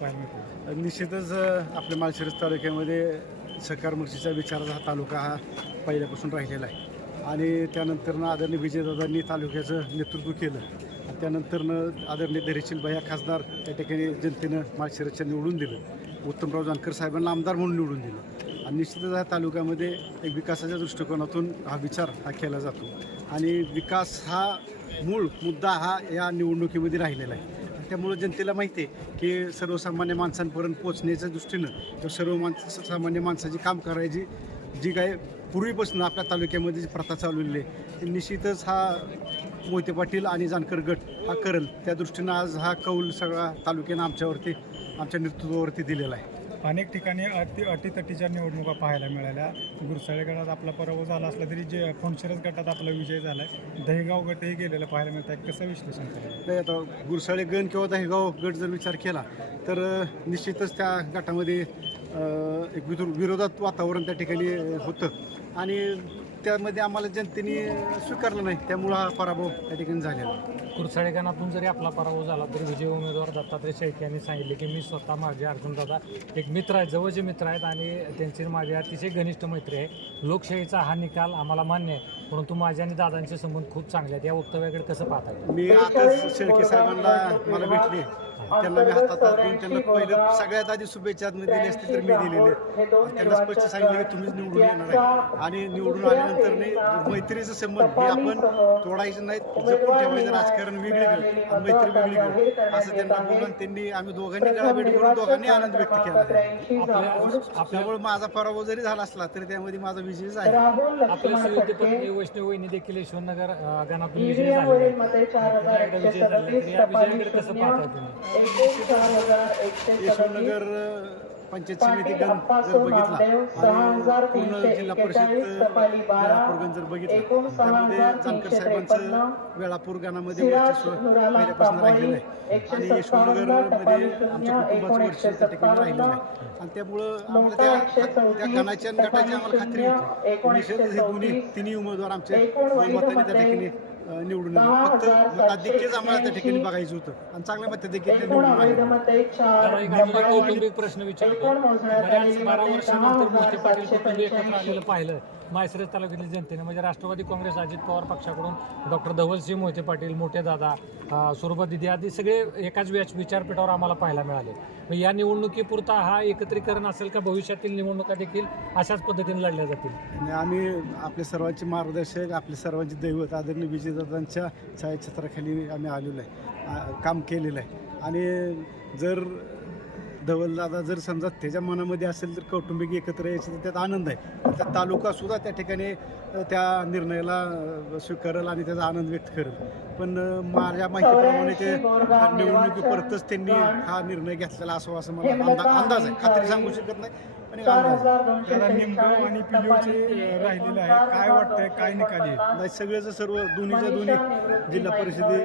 निश्चितच आपल्या माळशिरस तालुक्यामध्ये सहकार मर्शीचा विचाराचा हा तालुका हा पहिल्यापासून राहिलेला आहे आणि त्यानंतरनं आदरणीय विजयदादांनी तालुक्याचं नेतृत्व केलं आणि त्यानंतरनं आदरणीय धैर्यशील भैया खासदार त्या ठिकाणी जनतेनं माळशिरसच्या निवडून दिलं. उत्तमराव जानकर साहेबांना आमदार म्हणून निवडून दिलं आणि निश्चितच या तालुक्यामध्ये एक विकासाच्या दृष्टिकोनातून हा विचार केला जातो आणि विकास हा मूळ मुद्दा हा या निवडणुकीमध्ये राहिलेला आहे. त्यामुळं जनतेला माहिती आहे की सर्वसामान्य माणसांपर्यंत पोचण्याच्या दृष्टीनं किंवा सर्वसामान्य माणसाची काम करायची जी काय पूर्वीपासून आपल्या तालुक्यामध्ये जी प्रथा चालवलेली आहे ती निश्चितच हा मोहिते पाटील आणि जानकर गट हा करेल त्या दृष्टीनं आज हा कौल सगळा तालुक्यानं आमच्या नेतृत्वावरती दिलेला आहे. अनेक ठिकाणी अटीतटीच्या निवडणुका पाहायला मिळाल्या. गुरसाळे गटात आपला पराभव झाला असला तरी जे फणशिरस गटात आपला विजय झाला आहे. दहीगाव गटही गेलेला पाहायला मिळत आहे. कसं विश्लेषण केलं? नाही, आता गुरसाळे गण किंवा दहीगाव गट जर विचार केला तर निश्चितच त्या गटामध्ये एक विरोधात वातावरण त्या ठिकाणी होतं आणि त्यामध्ये आम्हाला जनतेने स्वीकारलं नाही, त्यामुळं हा पराभव त्या ठिकाणी झालेला. कुरसाळे गणातून जरी आपला पराभव झाला तरी विजय उमेदवार दत्तात्रय शेळके यांनी सांगितले की मी स्वतः माझे अर्जुनदादा एक मित्र आहेत, जवळचे मित्र आहेत आणि त्यांची माझी अतिशय घनिष्ठ मैत्री आहे. लोकशाहीचा हा निकाल आम्हाला मान्य आहे, परंतु माझे आणि दादांचे संबंध खूप चांगले आहेत. या वक्तव्याकडे कसं पाहतात? मी आताच शेळके साहेबांना मला भेटले, त्यांना मी हातात देऊन त्यांना पहिलं सगळ्यात आधी शुभेच्छा दिली असते तर मी दिलेले. त्यांना स्पष्ट सांगितलं की तुम्हीच निवडून येणार आहे आणि निवडून आल्यानंतर मैत्रीचं संबंध हे आपण तोडायचं नाही, जपून ठेवायचं. राजकारण वेगळी आणि मैत्री वेगळी असं त्यांना बोलून त्यांनी आम्ही दोघांनी गळा भेट करून दोघांनी आनंद व्यक्त केला. आपल्यामुळे माझा पराभव जरी झाला असला तरी त्यामध्ये माझा विजयच आहे. आपल्या सुविधेपत्नी वैष्णव वहिनी देखील यशवंतनगर गणातून विजय झाले. विजय झाले तर या विजयाकडे कसं पाहताय तुम्ही? यशवंतनगर पंचायत समिती गण जर बघितला आणि पूर्ण जिल्हा परिषद वेळापूर गण जर बघितला त्यामध्ये जानकर साहेबांचं वेळापूर गणामध्ये वर्चस्व पहिल्यापासून राहिलेलं आहे आणि यशवंतनगरमध्ये आमच्या कुटुंबाचं वर्चस्व त्या ठिकाणी राहिलेलं आहे आणि त्यामुळं आम्हाला त्या गणाच्या आणि गटाची आम्हाला खात्री होती. निश्चितच हे दोन्ही तिन्ही उमेदवार आमचे बहुमताने त्या ठिकाणी निवडून आले. फक्त मताधिक्यच आम्हाला त्या ठिकाणी बघायचं होतं आणि चांगल्या मताधिक्य निवडून आले. कौटुंबिक प्रश्न विचारतो. बऱ्याच 12 वर्षानंतर मोहिते पाटील कुटुंब एकत्र आलेलं पाहिलं माळशिरस तालुक्यातील जनतेने. म्हणजे राष्ट्रवादी काँग्रेस अजित पवार पक्षाकडून डॉक्टर धवलसिंह मोहिते पाटील, मोठे दादा, सुरभा दिदी आदी सगळे एकाच विचारपीठावर आम्हाला पाहायला मिळाले. मग या निवडणुकीपुरता हा एकत्रीकरण असेल का भविष्यातील निवडणुका देखील अशाच पद्धतीने लढल्या जातील? आणि आम्ही आपले सर्वांचे मार्गदर्शक, आपले सर्वांचे दैवत आदरणीय विजयदादांच्या छायाचित्राखाली आम्ही आलेलो आहे, काम केलेलं आहे आणि जर धवलदादा जर समजा त्याच्या मनामध्ये असेल तर कौटुंबिक एकत्र यायचं तर त्यात आनंद आहे. त्या तालुकासुद्धा त्या ठिकाणी त्या निर्णयाला स्वीकारेल आणि त्याचा आनंद व्यक्त करेल. पण माझ्या माहितीप्रमाणे ते निवडणुकीपर्यंतच त्यांनी हा निर्णय घेतलेला असं मला अंदाज आहे. खात्री सांगू शकत नाही पण एक अंदाज आहे. त्याला निमगाव आणि पिलीवचे राहिलेलं आहे. काय वाटतंय, काय निकाली? नाही, सगळ्याचं सर्व दोन्हीच्या दोन्ही जिल्हा परिषदे